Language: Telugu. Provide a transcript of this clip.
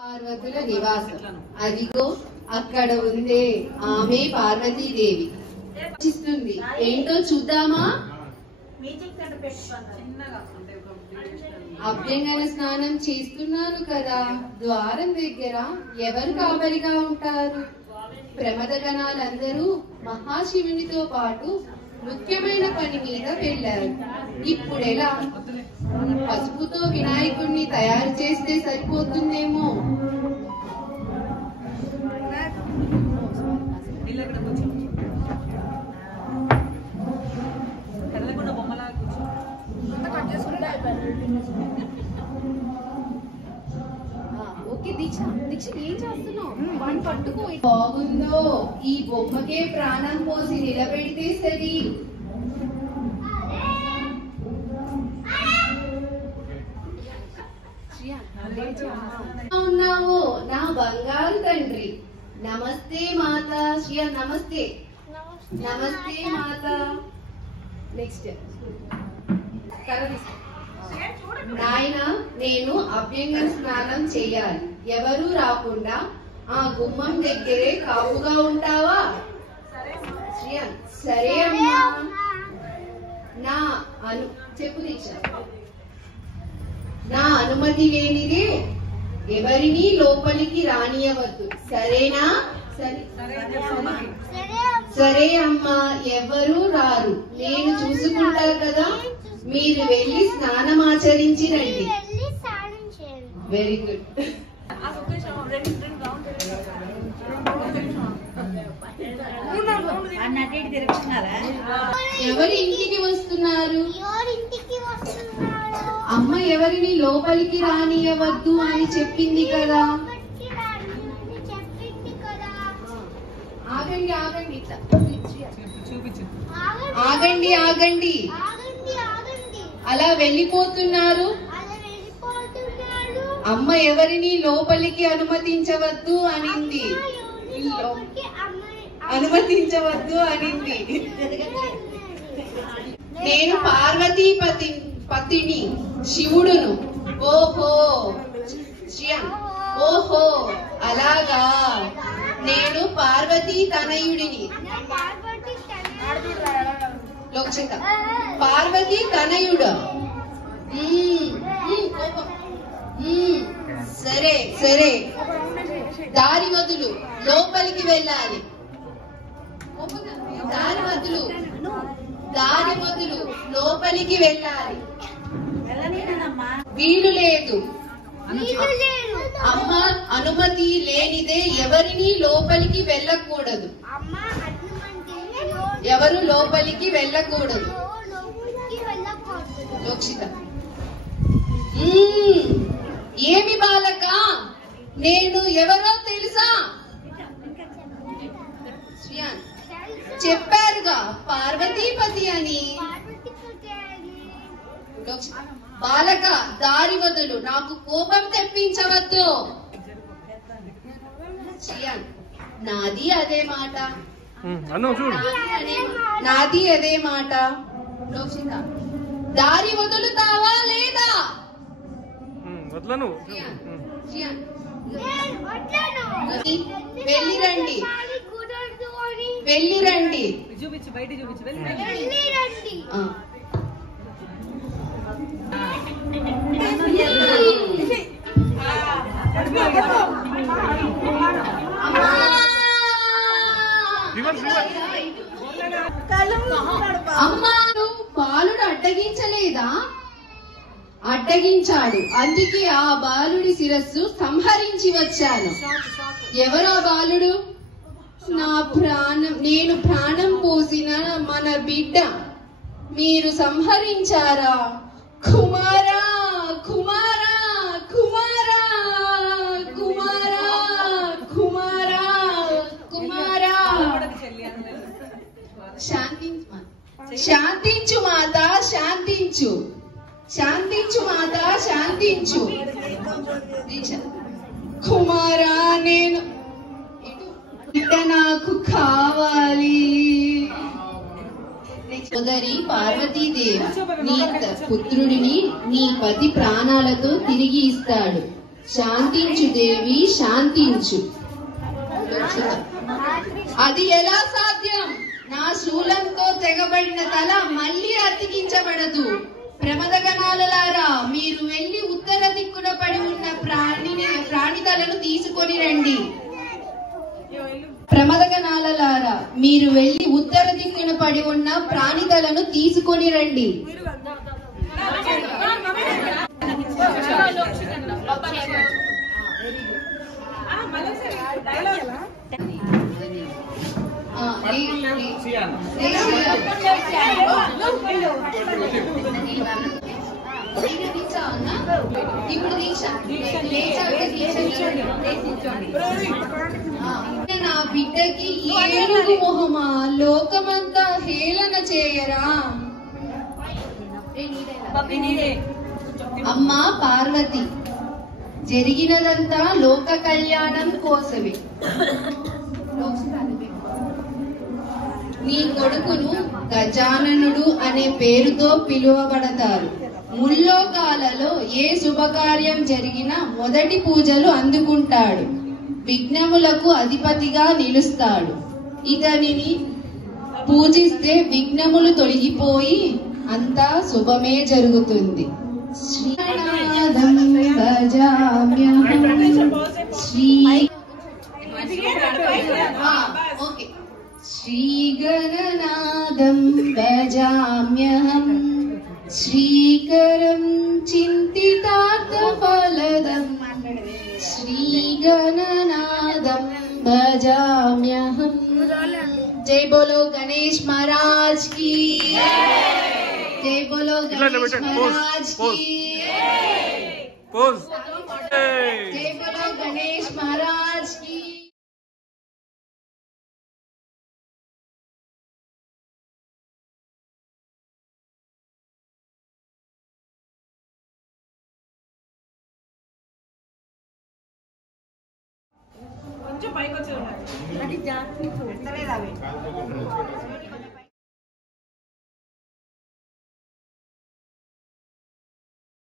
పార్వతుల నివాసం అదిగో అక్కడ ఉందే ఆమె పార్వతీదేవి చిస్తుంది. ఏంటో చూద్దామా? అభ్యంగన స్నానం చేస్తున్నాను కదా, ద్వారం దగ్గర ఎవరు కాపరిగా ఉంటారు? ప్రమద గణాలందరూ మహాశివునితో పాటు ముఖ్యమైన పని మీద వెళ్ళారు. ఇప్పుడెలా? పసుపుతో వినాయకుడిని తయారు చేస్తే సరిపోతుందేమో. ఓకే దీక్ష, దీక్ష ఏం చేస్తున్నావు? వాడిని పట్టుకో. బాగుందో, ఈ బొమ్మకే ప్రాణం పోసి నిలబెడితే సరి. ఉన్నావు నా బంగారు తండ్రి. నమస్తే మాత. శ్రియ నమస్తే. నమస్తే మాత. నెక్స్ట్ నాయన, నేను అభ్యంగన స్నానం చెయ్యాలి. ఎవరు రాకుండా ఆ గుమ్మం దగ్గరే కాపుగా ఉంటావా? శ్రియ సరే అమ్మా. నా చెప్పు దీక్ష. నా అనుమతి లేనిదే ఎవరిని లోపలికి రానియవద్దు, సరేనా? సరే అమ్మా, ఎవరు రారు, నేను చూసుకుంటా కదా. మీరు వెళ్ళి స్నానం ఆచరించి రండి. Very good. ఎవరి ఇంటికి వస్తున్నారు? అమ్మ ఎవరిని లోపలికి రానియవద్దు అని చెప్పింది కదా. ఆగండి ఆగండి ఆగండి ఆగండి, అలా వెళ్ళిపోతున్నారు. అమ్మ ఎవరిని లోపలికి అనుమతించవద్దు అనింది. అనుమతించవద్దు అనింది. నేను పార్వతీపతిని, శివుడును. ఓహో ఓహో అలాగా. నేను పార్వతీ తనయుడిని. పార్వతీ తనయుడు. సరే సరే, దారి వదులు, లోపలికి వెళ్ళాలి. దారి వదులు, దారి వదులు, లోపలికి వెళ్ళాలి. వీలు లేదు. అమ్మ అనుమతి లేనిదే ఎవరిని లోపలికి వెళ్ళకూడదు. ఎవరు లోపలికి వెళ్ళకూడదు. లోక్షిత. ఏమి బాలక, నేను ఎవరో తెలుసా? చెప్పారుగా పార్వతీపతి అని. బాలక దారి వదులు, నాకు కోపం తెప్పించవద్దు. నాది అదే మాట, నాది అదే మాట. దారి వదులుతావా లేదా? వెళ్ళిరండి, వెళ్ళిరండి. అమ్మాను బాలుడు అడ్డగించలేదా? అడ్డగించాడు, అందుకే ఆ బాలుడి శిరస్సు సంహరించి వచ్చాను. ఎవరా బాలుడు? నా ప్రాణం, నేను ప్రాణం పోసిన మన బిడ్డ మీరు సంహరించారా? కుమారా కుమారా కుమారా కుమారా కుమారా కుమారా. శాంతించు మాత, శాంతించు. శాంతించు మాత, శాంతించు. కుమారా, నేను బిడ్డ నాకు కావాలి. సోదరి పార్వతీదేవి, నీ పుత్రుడిని నీ పతి ప్రాణాలతో తిరిగి ఇస్తాడు. శాంతించు దేవి శాంతించు. అది ఎలా సాధ్యం? నా శూలంతో తెగబడిన తల మళ్ళీ అతికించబడదు. ప్రమదగణాలలారా, మీరు వెళ్లి ఉత్తర దిక్కున పడి ఉన్న ప్రాణి తలను తీసుకొని రండి. ప్రమదగణాలలారా, మీరు వెళ్లి ఉత్తర దిక్కున పడి ఉన్న ప్రాణి తలను తీసుకొని రండి. ఇప్పుడు నా బిడ్డకి ఏనుగు మొహమా లోకమంతా హేళన చేయరా? అమ్మా పార్వతి, జరిగినదంతా లోక కళ్యాణం కోసమే. నీ కొడుకును గజాననుడు అనే పేరుతో పిలువబడతారు. ముల్లోకాలలో ఏ శుభకార్యం జరిగినా మొదటి పూజలు అందుకుంటాడు. విఘ్నములకు అధిపతిగా నిలుస్తాడు. ఇతనిని పూజిస్తే విఘ్నములు తొలగిపోయి అంతా శుభమే జరుగుతుంది. శ్రీనాథం భజామ్యహం శ్రీగణనాథం భజామ్యహం శ్రీకరం చింతితార్థఫలదం శ్రీగణనాథం భజామ్యహం. జై బోలో గణేష్ महाराज की जय बोलो गणेश महाराज की जय बोलो गणेश महाराज की. కొంచెం పైకి వచ్చేది